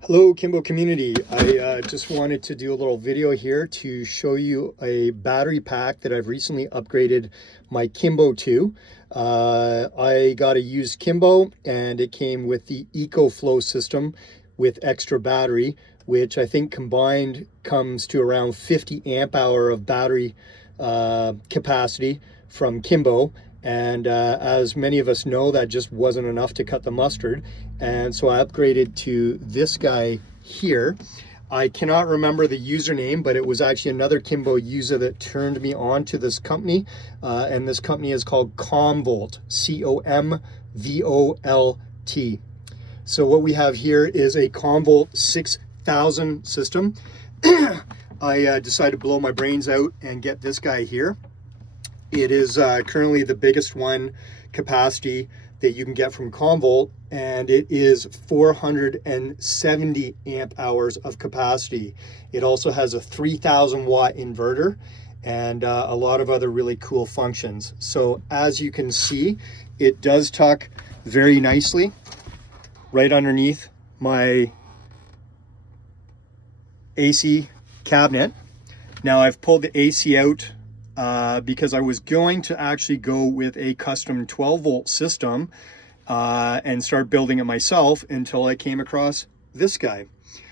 Hello, Kimbo community. I just wanted to do a little video here to show you a battery pack that I've recently upgraded my Kimbo to. I got a used Kimbo and it came with the EcoFlow system with extra battery, which I think combined comes to around 50 amp hour of battery capacity from Kimbo. And as many of us know, that just wasn't enough to cut the mustard. And so I upgraded to this guy here. I cannot remember the username, but it was actually another Kimbo user that turned me on to this company. And this company is called Comvolt, C-O-M-V-O-L-T. So what we have here is a Comvolt 6000 system. I decided to blow my brains out and get this guy here. It is currently the biggest one capacity that you can get from Comvolt, and it is 470 amp hours of capacity. It also has a 3000 watt inverter and a lot of other really cool functions. So as you can see, it does tuck very nicely right underneath my AC cabinet. Now I've pulled the AC out because I was going to actually go with a custom 12 volt system and start building it myself until I came across this guy.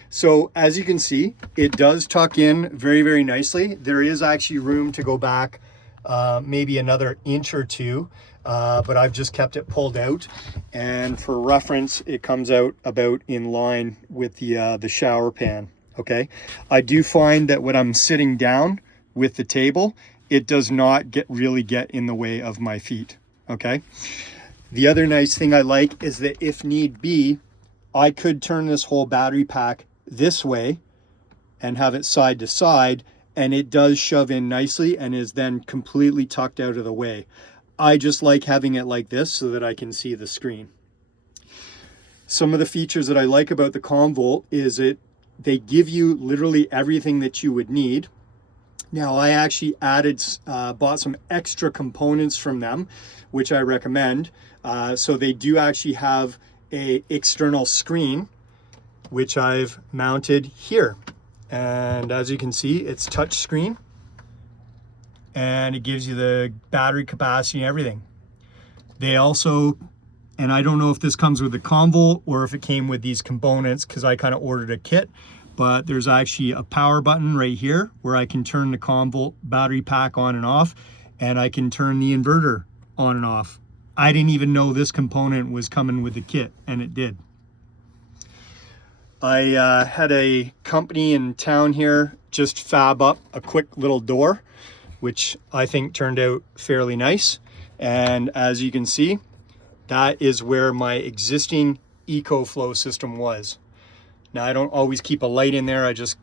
So as you can see, it does tuck in very, very nicely. There is actually room to go back maybe another inch or two, but I've just kept it pulled out. And for reference, it comes out about in line with the shower pan. Okay, I do find that when I'm sitting down with the table, it does not really get in the way of my feet. Okay, the other nice thing I like is that if need be, I could turn this whole battery pack this way and have it side to side, and it does shove in nicely and is then completely tucked out of the way. I just like having it like this so that I can see the screen. Some of the features that I like about the Comvolt is they give you literally everything that you would need. Now I actually bought some extra components from them, which I recommend. So they do actually have a external screen, which I've mounted here. And as you can see, it's touch screen and it gives you the battery capacity and everything. They also, and I don't know if this comes with the Comvolt or if it came with these components because I kind of ordered a kit, but there's actually a power button right here where I can turn the Comvolt battery pack on and off, and I can turn the inverter on and off. I didn't even know this component was coming with the kit, and it did. I had a company in town here just fab up a quick little door, which I think turned out fairly nice. And as you can see, that is where my existing EcoFlow system was. Now I don't always keep a light in there. I just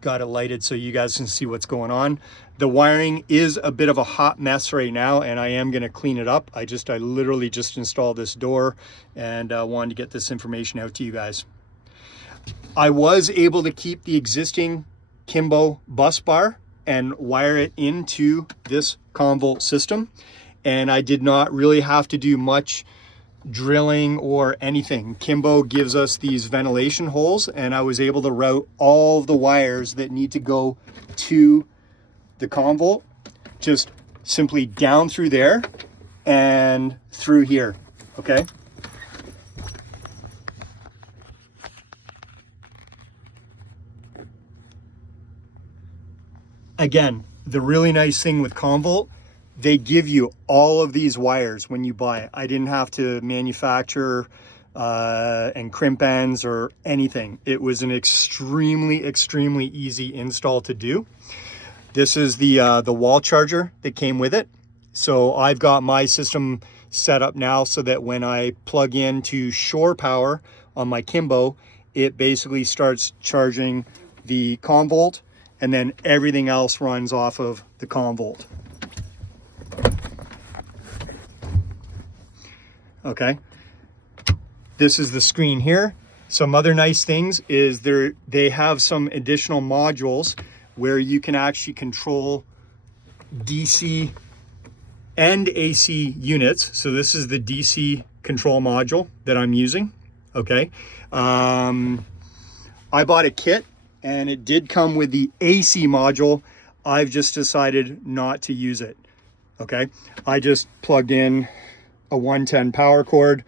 got it lighted so you guys can see what's going on. The wiring is a bit of a hot mess right now, and I am going to clean it up. I literally just installed this door and wanted to get this information out to you guys. I was able to keep the existing Kimbo bus bar and wire it into this Comvolt system, and I did not really have to do much drilling or anything. Kimbo gives us these ventilation holes, and I was able to route all of the wires that need to go to the Comvolt just simply down through there and through here. Okay, again, the really nice thing with Comvolt, they give you all of these wires when you buy it. I didn't have to manufacture and crimp ends or anything. It was an extremely, extremely easy install to do. This is the wall charger that came with it. So I've got my system set up now so that when I plug into shore power on my Kimbo, it basically starts charging the Comvolt, and then everything else runs off of the Comvolt. Okay, this is the screen here. Some other nice things is they have some additional modules where you can actually control DC and AC units. So this is the DC control module that I'm using. Okay, I bought a kit and it did come with the AC module. I've just decided not to use it. Okay, I just plugged in a 110 power cord,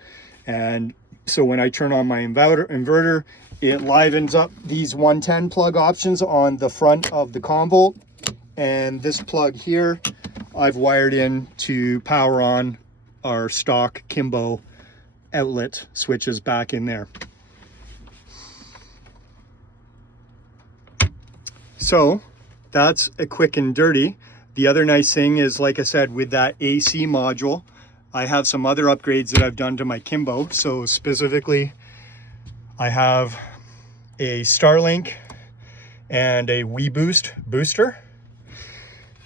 and so when I turn on my inverter, it livens up these 110 plug options on the front of the Comvolt, and this plug here I've wired in to power on our stock Kimbo outlet switches back in there. So that's a quick and dirty. The other nice thing is, like I said, with that AC module, I have some other upgrades that I've done to my Kimbo. So specifically, I have a Starlink and a WeBoost booster.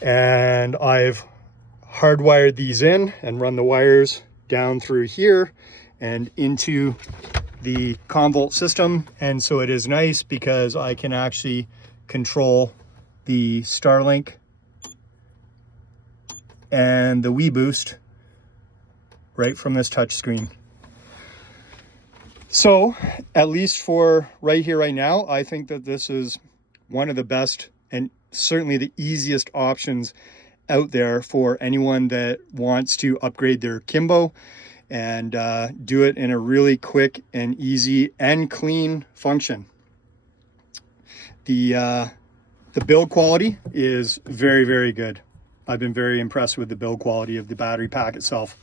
And I've hardwired these in and run the wires down through here and into the Comvolt system. And so it is nice because I can actually control the Starlink and the WeBoost right from this touch screen. So at least for right here, right now, I think that this is one of the best and certainly the easiest options out there for anyone that wants to upgrade their Kimbo and do it in a really quick and easy and clean function. The build quality is very, very good. I've been very impressed with the build quality of the battery pack itself.